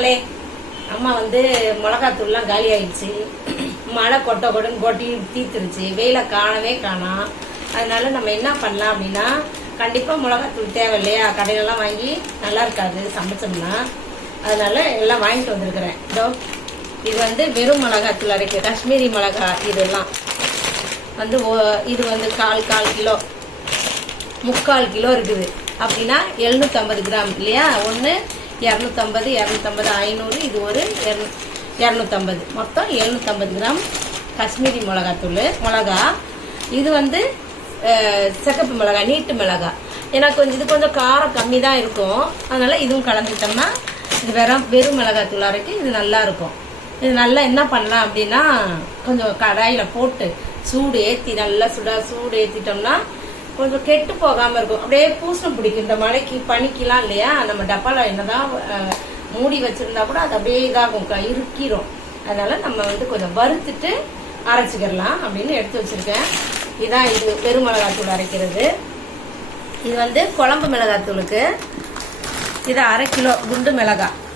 மக்களே அம்மா வந்து மிளகாத்தூள்லாம் காலி ஆயிடுச்சு மழை கொட்டை கொடுன்னு கொட்டி தீத்துருச்சு. வெயில காணவே காணோம் அதனால நம்ம என்ன பண்ணலாம் அப்படின்னா கண்டிப்பாக மிளகாத்தூள் தேவை இல்லையா? கடையிலலாம் வாங்கி நல்லா இருக்காது சமைச்சோம்னா. அதனால எல்லாம் வாங்கிட்டு வந்திருக்கிறேன். இதோ இது வந்து வெறும் மிளகாத்தூள் அரைக்க. காஷ்மீரி மிளகா இதெல்லாம். வந்து ஓ- இது வந்து கால் கால் கிலோ. முக்கால் கிலோ இருக்குது. அப்படின்னா எழுநூற்றம்பது கிராம் இல்லையா? ஒன்று இரநூத்தம்பது இரநூத்தம்பது ஐநூறு இது ஒரு இரநூ- இரநூத்தம்பது. மொத்தம் எழுநூற்றம்பது கிராம் காஷ்மீரி மிளகாத்தூள். மிளகா இது வந்து சிகப்பு மிளகா நீட்டு மிளகா. ஏன்னா கொஞ்சம் இது கொஞ்சம் காரம் கம்மி தான் இருக்கும். அதனால் இதுவும் கலந்துட்டோம்னா இது வெறும் வெறும் மிளகாத்தூள் அரைக்கும் இது நல்லா இருக்கும். இது நல்லா என்ன பண்ணலாம் அப்படின்னா கொஞ்சம் கடாயில் போட்டு சூடு ஏற்றி நல்லா சுடா சூடு ஏற்றிட்டோம்னா கொஞ்சம் கெட்டு போகாம இருக்கும். அப்படியே பூசணம் பிடிக்கும். இந்த மழைக்கு பனிக்கெலாம் இல்லையா? நம்ம டப்பால என்னதான் மூடி வச்சிருந்தா கூட அது அப்படியே இதாகும். க- இறுக்கிரும். அதனால நம்ம வந்து கொஞ்சம் வறுத்துட்டு அரைச்சிக்கிடலாம் அப்படின்னு எடுத்து வச்சிருக்கேன். இதான் இது பெருமிளகாத்தூள் அரைக்கிறது. இது வந்து குழம்பு மிளகாத்தூளுக்கு இது அரை கிலோ குண்டு மிளகாய்.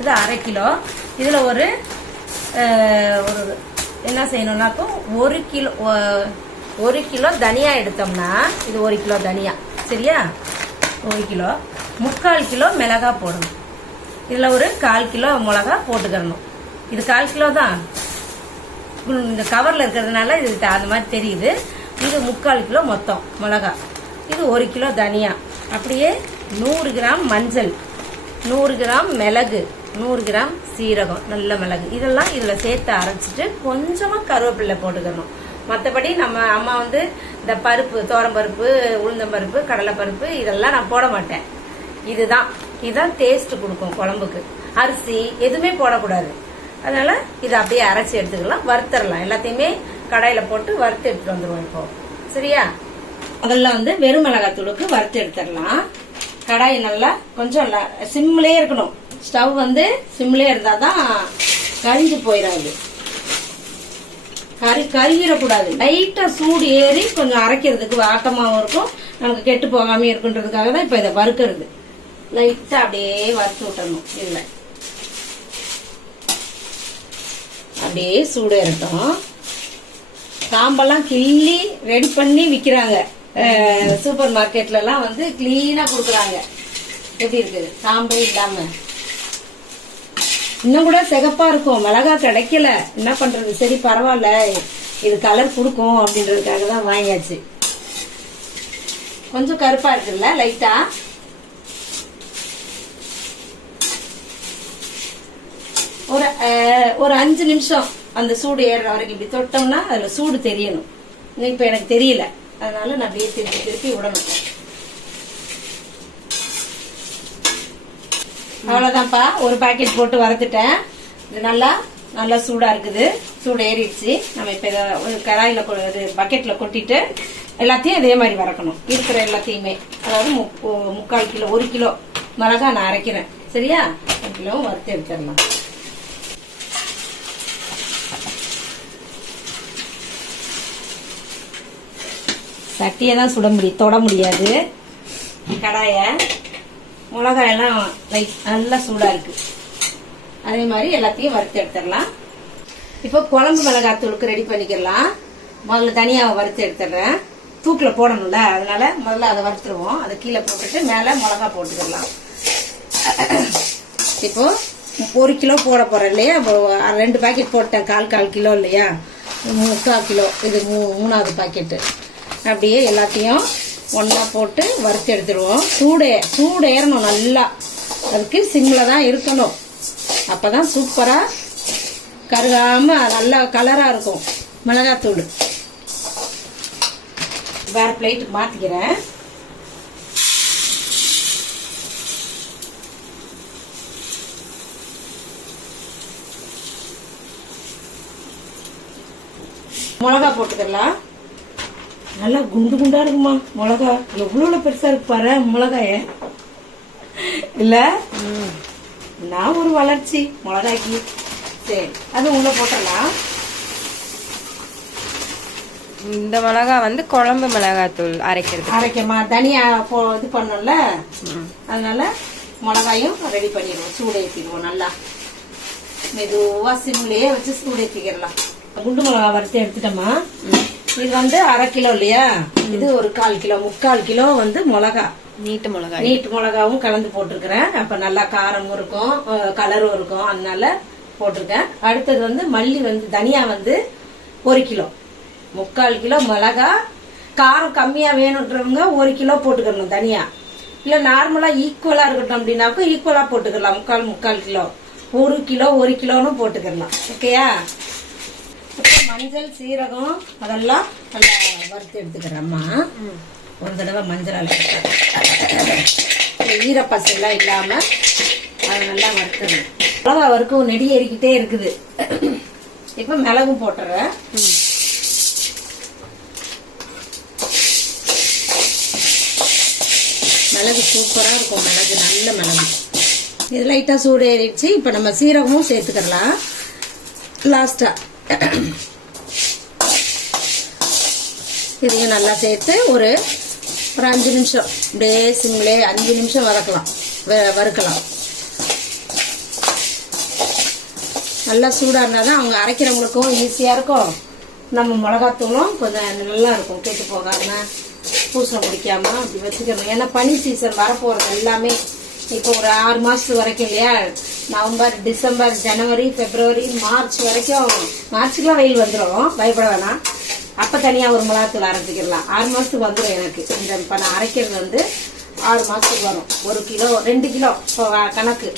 இது அரை கிலோ. இதில் ஒரு ஒரு என்ன செய்யணும்னாக்கும் ஒரு கிலோ ஒரு கிலோ தனியா எடுத்தோம்னா இது ஒரு கிலோ தனியா சரியா? ஒரு கிலோ. முக்கால் கிலோ மிளகாய் போடணும். இதில் ஒரு கால் கிலோ மிளகா போட்டுக்கிறணும். இது கால் கிலோ தான். இந்த கவரில் இருக்கிறதுனால இது த- அந்த மாதிரி தெரியுது. இது முக்கால் கிலோ மொத்தம் மிளகா. இது ஒரு கிலோ தனியா. அப்படியே நூறு கிராம் மஞ்சள் நூறு கிராம் மிளகு நூறு கிராம் சீரகம் நல்ல மிளகு. இதெல்லாம் இதில் சேர்த்து அரைச்சிட்டு கொஞ்சமாக கருவேப்பிலை போட்டுக்கணும் மற்றபடி நம்ம அம்மா வந்து இந்த பருப்பு பருப்பு உளுந்தம்பருப்பு கடலைப்பருப்பு இதெல்லாம் நான் போட மாட்டேன். இதுதான். இதுதான் டேஸ்ட் கொடுக்கும் குழம்புக்கு. அரிசி எதுவுமே போடக்கூடாது. அதனால இதை அப்படியே அரைச்சி எடுத்துக்கலாம். வறுத்தரலாம். எல்லாத்தையுமே கடாயில் போட்டு வறுத்து எடுத்துட்டு வந்துடுவோம் இப்போ. சரியா? முதல்ல வந்து வெறும் மிளகாத்தூளுக்கு வறுத்து எடுத்துடலாம். கடாய் நல்லா கொஞ்சம் சிம்லேயே இருக்கணும். ஸ்டவ் வந்து சிம்முலேயே இருந்தால் தான் கரிஞ்சு போயிடாது. கறி கருகிடக்கூடாது லைட்டா சூடு ஏறி கொஞ்சம் அரைக்கிறதுக்கு வாட்டமாகவும் இருக்கும். நமக்கு கெட்டு போகாம இருக்குன்றதுக்காக தான் இப்ப இதை வறுக்கிறது. லைட்டா அப்படியே வறுத்து விட்டணும் இல்ல அப்படியே சூடு ஏறட்டும். காம்பெல்லாம் கிள்ளி ரெடி பண்ணி விக்கிறாங்க. சூப்பர் மார்க்கெட்ல எல்லாம் வந்து கிளீனா கொடுக்குறாங்க. எப்படி இருக்குது? காம்பே இல்லாம. இன்னும் கூட சிகப்பா இருக்கும். மிளகா கிடைக்கல. என்ன பண்றது? சரி பரவாயில்ல. இது கலர் கொடுக்கும் அப்படின்றதுக்காக தான் வாங்கியாச்சு. கொஞ்சம் கருப்பா இருக்குல்ல லைட்டா ஒரு ஒரு அஞ்சு நிமிஷம் அந்த சூடு ஏறுற வரைக்கும் இப்படி தொட்டோம்னா அதுல சூடு தெரியணும். இப்ப எனக்கு தெரியல. அதனால நான் அப்படியே திருப்பி திருப்பி விடணும். அவ்வளவுதான்ப்பா. ஒரு பாக்கெட் போட்டு வறுத்துட்டேன். இது நல்லா நல்லா சூடா இருக்குது. சூடு ஏறிடுச்சு. நம்ம இப்ப இதை ஒரு கொ- இது பக்கெட்ல கொட்டிட்டு எல்லாத்தையும் அதே மாதிரி வறக்கணும். இருக்கிற எல்லாத்தையுமே. அதாவது முக்- முக்கால் கிலோ ஒரு கிலோ மிளகா நான் அரைக்கிறேன். சரியா? ஒரு கிலோ வறுத்து எடுத்துடலாம். சட்டியை தான் சுட முடியும் தொட முடியாது. கடாயை மிளகாயெல்லாம் லைட் நல்லா சூடா இருக்கு. அதே மாதிரி எல்லாத்தையும் வறுத்து எடுத்துடலாம். இப்போ குழம்பு மிளகாத்தூளுக்கு ரெடி பண்ணிக்கலாம். முதல்ல தனியாக வறுத்து எடுத்துடுறேன். தூக்கில் போடணும்ல அதனால முதல்ல அதை வறுத்துருவோம். அதை கீழே போட்டுட்டு மேலே மிளகா போட்டுக்கலாம். இப்போ ஒரு கிலோ போட போகிறேன் இல்லையா? ரெண்டு பாக்கெட் போட்டேன் கால் கால் கிலோ இல்லையா? முக்கால் கிலோ இது மூ- மூணாவது பாக்கெட்டு அப்படியே எல்லாத்தையும் ஒன்றா போட்டு வறுத்து எடுத்துருவோம் சூடு சூடு ஏறணும் நல்லா. அதுக்கு சிம்மில் தான் இருக்கணும். அப்பதான் சூப்பரா கருகாம நல்லா கலரா இருக்கும். மிளகாத்தூள். வேறு பிளேட்டுக்கு மாத்திக்கிறேன். மிளகா போட்டுக்கலாம். நல்லா குண்டு குண்டா இருக்குமா மிளகா? எவ்வளவு பெருசா இருக்கு பாரு மிளகாய. இல்ல? நான் ஒரு வளர்ச்சி மிளகாய்க்கு. சரி அது உள்ள போட்டுடலாம். இந்த மிளகா வந்து குழம்பு மிளகாத்தூள் அரைக்கிறது அரைக்கமா தனியா போ இது பண்ணோம்ல அதனால மிளகாயும் ரெடி பண்ணிடுவோம். சூடு ஏற்றிடுவோம் நல்லா. மெதுவா சிம்லயே வச்சு சூடு ஏற்றிக்கிடலாம் குண்டு மிளகா வறுத்து எடுத்துட்டோமா? இது வந்து அரை கிலோ இல்லையா? இது ஒரு கால் கிலோ முக்கால் கிலோ வந்து மிளகா. நீட்டு மிளகாய். நீட் மிளகாவும் கலந்து போட்டிருக்கிறேன். அப்ப நல்லா காரமும் இருக்கும் கலரும் இருக்கும். அதனால போட்டிருக்கேன். அடுத்தது வந்து மல்லி வந்து தனியா வந்து ஒரு கிலோ. முக்கால் கிலோ மிளகா. காரம் கம்மியா வேணுன்றவங்க ஒரு கிலோ போட்டுக்கணும் தனியா. இல்ல நார்மலா ஈக்குவலா இருக்கட்டும் அப்படின்னாக்கும் ஈக்குவலா போட்டுக்கலாம். முக்கால் முக்கால் கிலோ. ஒரு கிலோ ஒரு கிலோன்னு போட்டுக்கலாம். ஓகேயா? இப்போ மஞ்சள் சீரகம் அதெல்லாம் நல்லா வறுத்து எடுத்துக்கிறேம்மா ஒரு தடவை மஞ்சள் அரைக்கிறேன் ஈரப்பசெல்லாம் இல்லாம அதை நல்லா வறுத்துறேன் மிளகா வறுக்கும் நெடி ஏறிக்கிட்டே இருக்குது. இப்ப மிளகும் போட்டுறேன். மிளகு சூப்பரா இருக்கும் மிளகு நல்ல மிளகு. இது லைட்டா சூடு ஏறிடுச்சு இப்ப நம்ம சீரகமும் சேர்த்துக்கலாம் லாஸ்டா இதையும் நல்லா சேர்த்து ஒரு ஒரு அஞ்சு நிமிஷம். அப்படியே சிம்லே அஞ்சு நிமிஷம் வதக்கலாம். வ- வறுக்கலாம். நல்லா சூடாக இருந்தால் தான் அவங்க அரைக்கிறவங்களுக்கும் ஈஸியாக இருக்கும். நம்ம மிளகாத்தூளும் கொஞ்சம் நல்லா இருக்கும். கெட்டு போகாம பூசணம் பிடிக்காம அப்படி வச்சுக்கணும். ஏன்னா பனி சீசன் வரப்போகிறது எல்லாமே இப்போ ஒரு ஆறு மாதத்து வரைக்கும் இல்லையா? நவம்பர் டிசம்பர் ஜனவரி பிப்ரவரி மார்ச் வரைக்கும் மார்ச்சுக்குலாம் வெயில் வந்துடும் பயப்பட வேணாம். அப்போ தனியாக ஒரு மிளகாத்தூள் அரைச்சிக்கிடலாம். ஆறு மாதத்துக்கு வந்துடும் எனக்கு. இந்த இப்போ நான் அரைக்கிறது வந்து ஆறு மாதத்துக்கு வரும். ஒரு கிலோ ரெண்டு கிலோ இப்போ கணக்கு.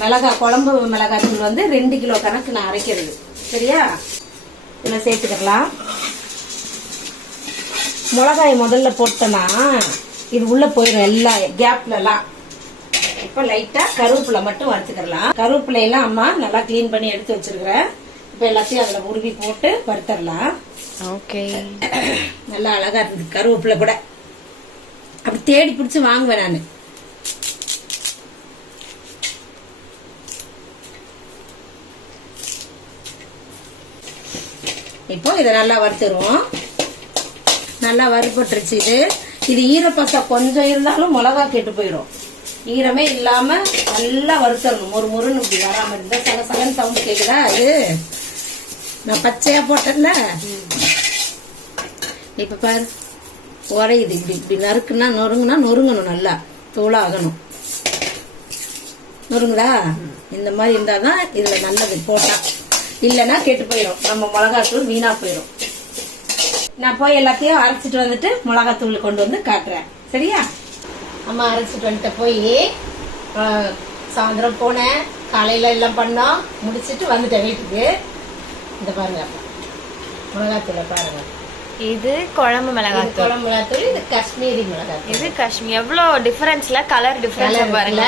மிளகா குழம்பு மிளகாய் தூள் வந்து ரெண்டு கிலோ கணக்கு நான் அரைக்கிறது. சரியா? இதில் சேர்த்துக்கலாம் மிளகாய் முதல்ல போட்டோன்னா இது உள்ளே போயிடும் எல்லா கேப்லலாம் இப்போ லைட்டாக கருவேப்பிலை மட்டும் வறுத்துக்கலாம் கருவேப்பிலையெல்லாம் அம்மா நல்லா க்ளீன் பண்ணி எடுத்து வச்சிருக்கிறேன் இப்போ எல்லாத்தையும் அதில் உருவி போட்டு வறுத்தரலாம். ஓகே நல்லா அழகா இருக்குது கருவேப்பிலை கூட. அப்படி தேடி பிடிச்சி வாங்குவேன் நான். இப்போ இதை நல்லா வறுத்துருவோம். நல்லா வறுபட்டுருச்சு இது. இது ஈரப்பசை கொஞ்சம் இருந்தாலும் மிளகா கெட்டு போயிடும் ஈரமே இல்லாம நல்லா வறுத்தரணும். ஒரு முருன்னு இப்படி வராம இருந்தா சல சலன்னு சவுண்ட் கேக்குதா? இது நான் பச்சையா போட்டேன்ல. இப்ப பாரு உரையுது இப்படி இப்படி நறுக்குன்னா நொறுங்குனா நொறுங்கணும் நல்லா. தூளாகணும் நொறுங்குதா? இந்த மாதிரி இருந்தாதான் இதுல நல்லது போட்டா. இல்லைன்னா கெட்டு போயிடும் நம்ம மிளகாத்தூள் வீணா போயிடும் நான் போய் எல்லாத்தையும் அரைச்சிட்டு வந்துட்டு மிளகாத்தூள் கொண்டு வந்து காட்டுறேன். சரியா? அம்மா அரைச்சிட்டு வந்துட்ட போய் சாயந்தரம் போனேன் காலையில் எல்லாம் பண்ணோம் முடிச்சுட்டு வந்துட்டேன் வீட்டுக்கு. இந்த பாருங்க மிளகாத்தூளை பாருங்கள் இது குழம்பு மிளகாய் குழம்பு மிளகாத்தூள் இது காஷ்மீரி மிளகாத்தூள் இது காஷ்மீர். எவ்வளவு டிஃபரன்ஸ்ல கலர் டிஃபரன்ஸ் பாருங்க?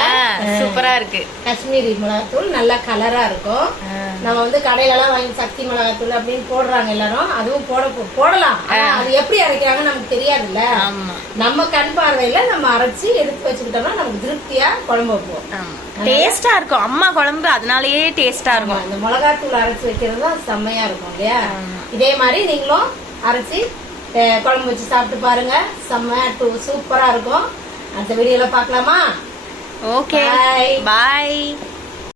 சூப்பரா இருக்கு காஷ்மீரி மிளகாத்தூள் நல்லா கலரா இருக்கும். நம்ம வந்து கடையில எல்லாம் வாங்கி சக்தி மிளகாத்தூள் அப்படின்னு போடுறாங்க எல்லாரும். அதுவும் போட போடலாம். அது எப்படி அரைக்கிறாங்க நமக்கு தெரியாதுல்ல. நம்ம கண் பார்வையில நம்ம அரைச்சு எடுத்து வச்சுக்கிட்டோம்னா நமக்கு திருப்தியா குழம்பு வைப்போம். டேஸ்டா இருக்கும். அம்மா குழம்பு அதனாலயே டேஸ்டா இருக்கும். இந்த மிளகாத்தூள் அரைச்சு வைக்கிறது தான் செம்மையா இருக்கும் இல்லையா? இதே மாதிரி நீங்களும் அரைச்சி குழம்பு வச்சு சாப்பிட்டு பாருங்க. செம்மையா டூ- சூப்பரா இருக்கும். அடுத்த வீடியோல பார்க்கலாமா? ஓகே. பாய்